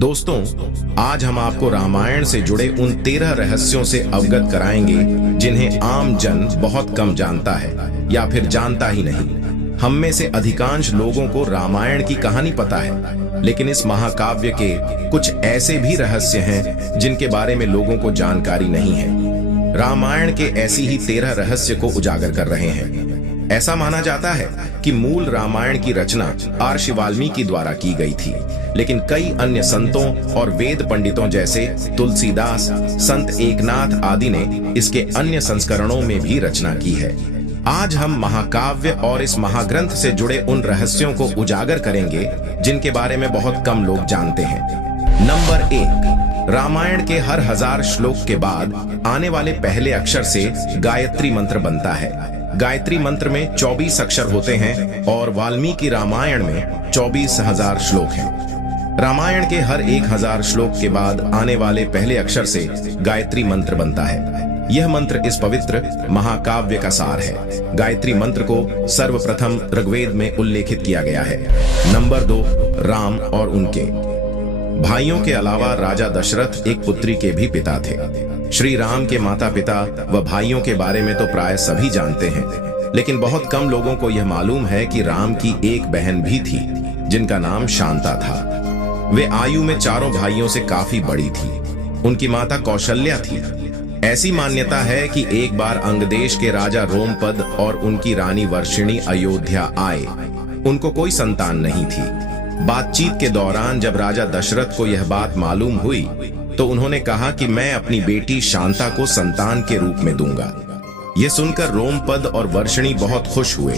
दोस्तों, आज हम आपको रामायण से जुड़े उन 13 रहस्यों से अवगत कराएंगे जिन्हें आम जन बहुत कम जानता है या फिर जानता ही नहीं। हम में से अधिकांश लोगों को रामायण की कहानी पता है, लेकिन इस महाकाव्य के कुछ ऐसे भी रहस्य हैं जिनके बारे में लोगों को जानकारी नहीं है। रामायण के ऐसी ही 13 रहस्य को उजागर कर रहे हैं। ऐसा माना जाता है कि मूल रामायण की रचना महर्षि वाल्मीकि द्वारा की गई थी, लेकिन कई अन्य संतों और वेद पंडितों जैसे तुलसीदास, संत एकनाथ आदि ने इसके अन्य संस्करणों में भी रचना की है। आज हम महाकाव्य और इस महाग्रंथ से जुड़े उन रहस्यों को उजागर करेंगे जिनके बारे में बहुत कम लोग जानते हैं। नंबर 1, रामायण के हर 1000 श्लोक के बाद आने वाले पहले अक्षर से गायत्री मंत्र बनता है। गायत्री मंत्र में 24 अक्षर होते हैं और वाल्मीकि रामायण में 24,000 श्लोक हैं। रामायण के हर 1000 श्लोक के बाद आने वाले पहले अक्षर से गायत्री मंत्र बनता है। यह मंत्र इस पवित्र महाकाव्य का सार है। गायत्री मंत्र को सर्वप्रथम ऋग्वेद में उल्लेखित किया गया है। नंबर 2, राम और उनके भाइयों के अलावा राजा दशरथ एक पुत्री के भी पिता थे। श्री राम के माता पिता व भाइयों के बारे में तो प्राय सभी जानते हैं, लेकिन बहुत कम लोगों को यह मालूम है कि राम की एक बहन भी थी जिनका नाम शांता था। वे आयु में चारों भाइयों से काफी बड़ी थी। उनकी माता कौशल्या थी। ऐसी मान्यता है कि एक बार अंगदेश के राजा रोमपद और उनकी रानी वर्षिणी अयोध्या आए। उनको कोई संतान नहीं थी। बातचीत के दौरान जब राजा दशरथ को यह बात मालूम हुई तो उन्होंने कहा कि मैं अपनी बेटी शांता को संतान के रूप में दूंगा। यह सुनकर रोमपद और वर्षिणी बहुत खुश हुए।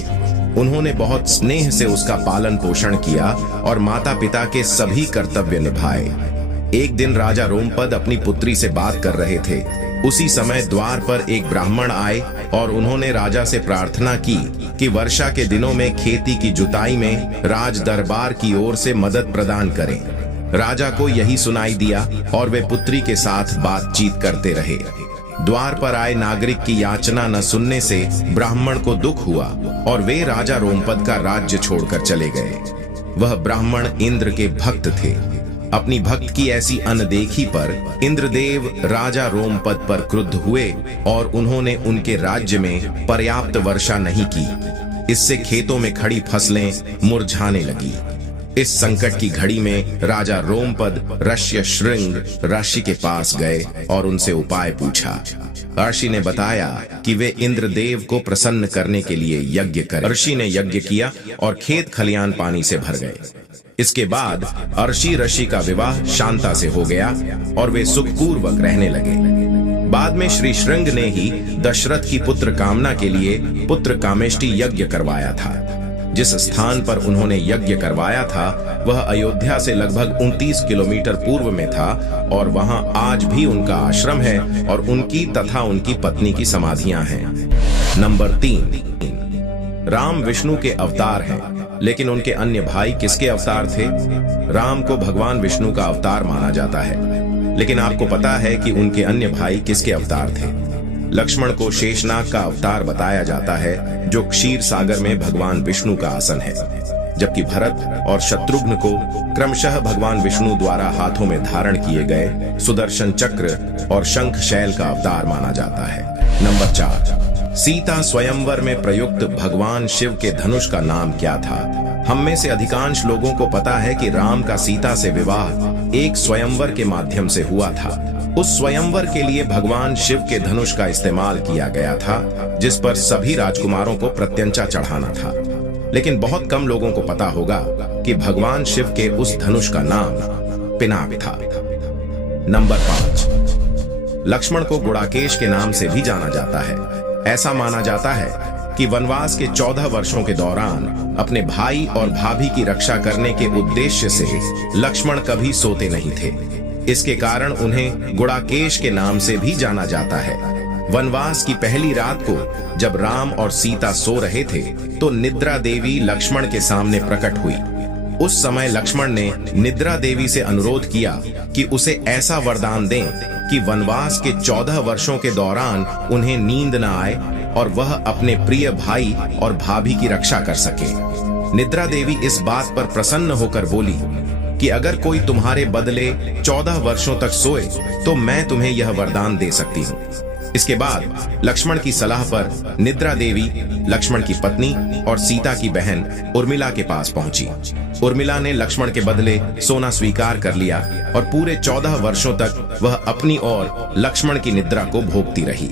उन्होंने बहुत स्नेह से उसका पालन पोषण किया और माता पिता के सभी कर्तव्य निभाए। एक दिन राजा रोमपद अपनी पुत्री से बात कर रहे थे। उसी समय द्वार पर एक ब्राह्मण आए और उन्होंने राजा से प्रार्थना की कि वर्षा के दिनों में खेती की जुताई में राज दरबार की ओर से मदद प्रदान करें। राजा को यही सुनाई दिया और वे पुत्री के साथ बातचीत करते रहे। द्वार पर आए नागरिक की याचना न सुनने से ब्राह्मण को दुख हुआ और वे राजा रोमपद का राज्य छोड़कर चले गए। वह ब्राह्मण इंद्र के भक्त थे। अपनी भक्त की ऐसी अनदेखी पर इंद्रदेव राजा रोमपद पर क्रुद्ध हुए और उन्होंने उनके राज्य में पर्याप्त वर्षा नहीं की। इससे खेतों में खड़ी फसलें मुरझाने लगी। इस संकट की घड़ी में राजा रोमपद ऋष्यशृंग ऋषि के पास गए और उनसे उपाय पूछा। ऋषि ने बताया कि वे इंद्रदेव को प्रसन्न करने के लिए यज्ञ करें। ऋषि ने यज्ञ किया और खेत खलियान पानी से भर गए। इसके बाद ऋषि का विवाह शांता से हो गया और वे सुखपूर्वक रहने लगे। बाद में श्री शृंग ने ही दशरथ की पुत्र कामना के लिए पुत्र कामेष्टि यज्ञ करवाया था। जिस स्थान पर उन्होंने यज्ञ करवाया था वह अयोध्या से लगभग 29 किलोमीटर पूर्व में था और वहां आज भी उनका आश्रम है और उनकी तथा उनकी पत्नी की समाधियां हैं। नंबर 3, राम विष्णु के अवतार हैं, लेकिन उनके अन्य भाई किसके अवतार थे? राम को भगवान विष्णु का अवतार माना जाता है, लेकिन आपको पता है कि उनके अन्य भाई किसके अवतार थे? लक्ष्मण को शेषनाग का अवतार बताया जाता है, जो क्षीर सागर में भगवान विष्णु का आसन है, जबकि भरत और शत्रुघ्न को क्रमशः भगवान विष्णु द्वारा हाथों में धारण किए गए सुदर्शन चक्र और शंख शैल का अवतार माना जाता है। नंबर 4, सीता स्वयंवर में प्रयुक्त भगवान शिव के धनुष का नाम क्या था? हम में से अधिकांश लोगों को पता है कि राम का सीता से विवाह एक स्वयंवर के माध्यम से हुआ था। उस स्वयंवर के लिए भगवान शिव के धनुष का इस्तेमाल किया गया था, जिस पर सभी राजकुमारों को प्रत्यंचा चढ़ाना था। लेकिन बहुत कम लोगों को पता होगा कि भगवान शिव के उस धनुष का नाम पिनाक था। नंबर 5, लक्ष्मण को गुड़ाकेश के नाम से भी जाना जाता है। ऐसा माना जाता है कि वनवास के 14 वर्षों के दौरान अपने भाई और भाभी की रक्षा करने के उद्देश्य से लक्ष्मण कभी सोते नहीं थे। इसके कारण उन्हें गुड़ाकेश के नाम से भी जाना जाता है। वनवास की पहली रात को जब राम और सीता सो रहे थे तो निद्रा देवी लक्ष्मण के सामने प्रकट हुई। उस समय लक्ष्मण ने निद्रा देवी से अनुरोध किया कि उसे ऐसा वरदान दें कि वनवास के 14 वर्षों के दौरान उन्हें नींद न आए और वह अपने प्रिय भाई और भाभी की रक्षा कर सके। निद्रा देवी इस बात पर प्रसन्न होकर बोली कि अगर कोई तुम्हारे बदले 14 वर्षों तक सोए तो मैं तुम्हें यह वरदान दे सकती हूँ। इसके बाद लक्ष्मण की सलाह पर निद्रा देवी लक्ष्मण की पत्नी और सीता की बहन उर्मिला के पास पहुंची। उर्मिला ने लक्ष्मण के बदले सोना स्वीकार कर लिया और पूरे 14 वर्षों तक वह अपनी और लक्ष्मण की निद्रा को भोगती रही।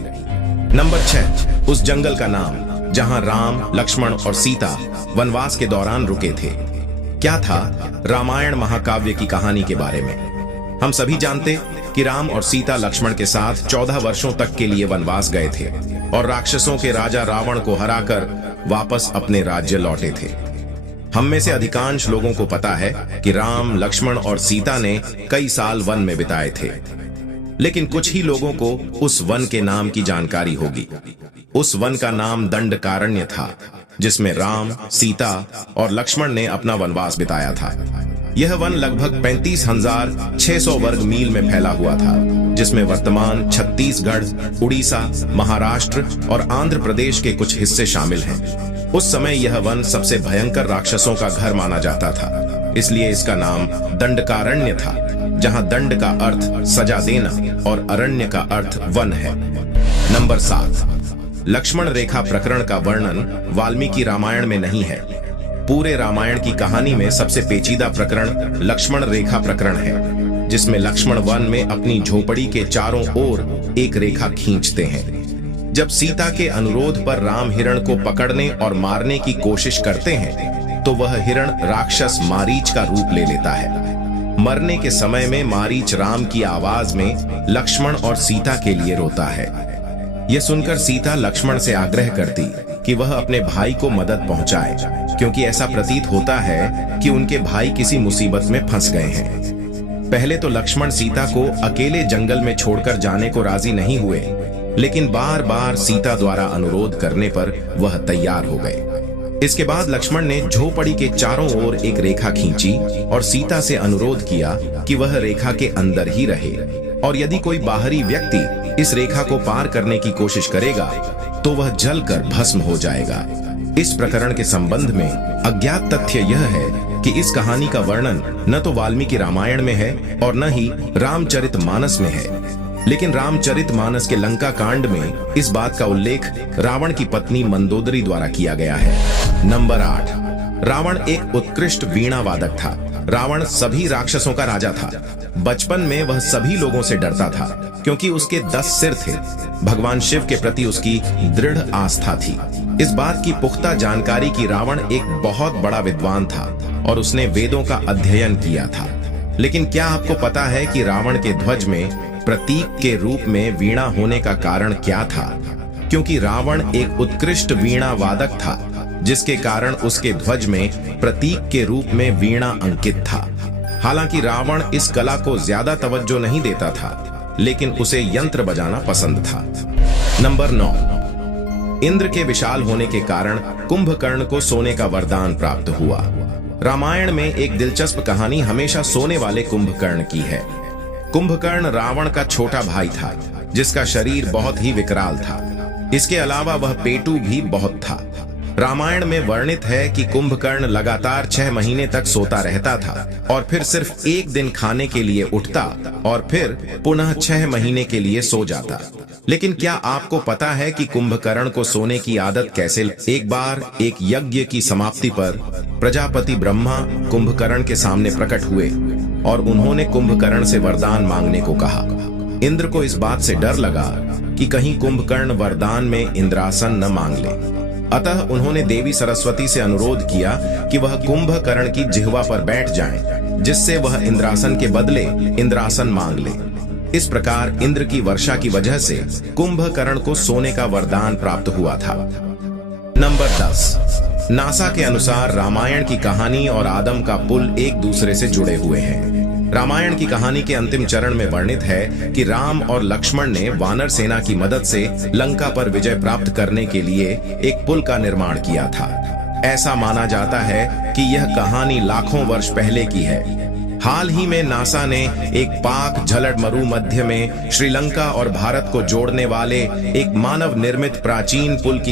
नंबर 6, उस जंगल का नाम जहां राम, लक्ष्मण और सीता वनवास के दौरान रुके थे। क्या था रामायण महाकाव्य की कहानी के बारे में? हम सभी जानते कि राम और सीता लक्ष्मण के साथ 14 वर्षों तक के लिए वनवास गए थे और राक्षसों के राजा रावण को हराकर वापस अपने राज्य लौटे थे। हम में से अधिकांश लोगों को पता है कि राम, लक्ष्मण और सीता ने कई साल वन में बिताए थे, लेकिन कुछ ही लोगों को उस वन के नाम की जानकारी होगी। उस वन का नाम दंडकारण्य था, जिसमें राम, सीता और लक्ष्मण ने अपना वनवास बिताया था। यह वन लगभग 35,600 वर्ग मील में फैला हुआ था, जिसमें वर्तमान छत्तीसगढ़, उड़ीसा, महाराष्ट्र और आंध्र प्रदेश के कुछ हिस्से शामिल हैं। उस समय यह वन सबसे भयंकर राक्षसों का घर माना जाता था, इसलिए इसका नाम दंडकारण्य था, जहां दंड का अर्थ सजा देना और अरण्य का अर्थ वन है। नंबर 7, लक्ष्मण रेखा प्रकरण का वर्णन वाल्मीकि रामायण में नहीं है। पूरे रामायण की कहानी में सबसे पेचीदा प्रकरण लक्ष्मण रेखा प्रकरण है, जिसमें लक्ष्मण वन में अपनी झोपड़ी के चारों ओर एक रेखा खींचते हैं। जब सीता के अनुरोध पर राम हिरण को पकड़ने और मारने की कोशिश करते हैं, तो वह हिरण राक्षस मारीच का रूप ले लेता है। मरने के समय में मारीच राम की आवाज में लक्ष्मण और सीता के लिए रोता है। यह सुनकर सीता लक्ष्मण से आग्रह करती कि वह अपने भाई को मदद पहुंचाए, क्योंकि ऐसा प्रतीत होता है कि उनके भाई किसी मुसीबत में फंस गए हैं। पहले तो लक्ष्मण सीता को अकेले जंगल में छोड़कर जाने को राजी नहीं हुए, लेकिन बार बार सीता द्वारा अनुरोध करने पर वह तैयार हो गए। इसके बाद लक्ष्मण ने झोपड़ी के चारों ओर एक रेखा खींची और सीता से अनुरोध किया कि वह रेखा के अंदर ही रहे, और यदि कोई बाहरी व्यक्ति इस रेखा को पार करने की कोशिश करेगा तो वह जलकर भस्म हो जाएगा। इस प्रकरण के संबंध में अज्ञात तथ्य यह है कि इस कहानी का वर्णन न तो वाल्मीकि रामायण में है और न ही रामचरितमानस में है, लेकिन रामचरितमानस के लंका कांड में इस बात का उल्लेख रावण की पत्नी मंदोदरी द्वारा किया गया है। नंबर 8, रावण एक उत्कृष्ट वीणा वादक था। रावण सभी राक्षसों का राजा था। बचपन में वह सभी लोगों से डरता था, क्योंकि उसके 10 सिर थे। भगवान शिव के प्रति उसकी दृढ़ आस्था थी। इस बात की पुख्ता जानकारी कि रावण एक बहुत बड़ा विद्वान था और उसने वेदों का अध्ययन किया था। लेकिन क्या आपको पता है कि रावण के ध्वज में प्रतीक के रूप में वीणा होने का कारण क्या था? क्योंकि रावण एक उत्कृष्ट वीणा वादक था, जिसके कारण उसके ध्वज में प्रतीक के रूप में वीणा अंकित था। हालांकि रावण इस कला को ज्यादा तवज्जो नहीं देता था, लेकिन उसे यंत्र बजाना पसंद था। नंबर 9, इंद्र के विशाल होने के कारण कुंभकर्ण को सोने का वरदान प्राप्त हुआ। रामायण में एक दिलचस्प कहानी हमेशा सोने वाले कुंभकर्ण की है। कुंभकर्ण रावण का छोटा भाई था, जिसका शरीर बहुत ही विकराल था। इसके अलावा वह पेटू भी बहुत था। रामायण में वर्णित है कि कुंभकर्ण लगातार 6 महीने तक सोता रहता था और फिर सिर्फ एक दिन खाने के लिए उठता और फिर पुनः 6 महीने के लिए सो जाता। लेकिन क्या आपको पता है कि कुंभकर्ण को सोने की आदत कैसे? एक बार एक यज्ञ की समाप्ति पर प्रजापति ब्रह्मा कुंभकर्ण के सामने प्रकट हुए और उन्होंने कुंभकर्ण से वरदान मांगने को कहा। इंद्र को इस बात से डर लगा कि कहीं कुंभकर्ण वरदान में इंद्रासन न मांग ले। अतः उन्होंने देवी सरस्वती से अनुरोध किया कि वह कुंभकर्ण की जिह्वा पर बैठ जाएं, जिससे वह इंद्रासन के बदले इंद्रासन मांग ले। इस प्रकार इंद्र की वर्षा की वजह से कुंभकर्ण को सोने का वरदान प्राप्त हुआ था। नंबर 10, नासा के अनुसार रामायण की कहानी और आदम का पुल एक दूसरे से जुड़े हुए हैं। रामायण की कहानी के अंतिम चरण में वर्णित है कि राम और लक्ष्मण ने वानर सेना की मदद से लंका पर विजय प्राप्त करने के लिए एक पुल का निर्माण किया था। ऐसा माना जाता है कि यह कहानी लाखों वर्ष पहले की है। हाल ही में नासा ने एक पाक झलड़ मरु मध्य में श्रीलंका और भारत को जोड़ने वाले एक मानव निर्मित प्राचीन पुल की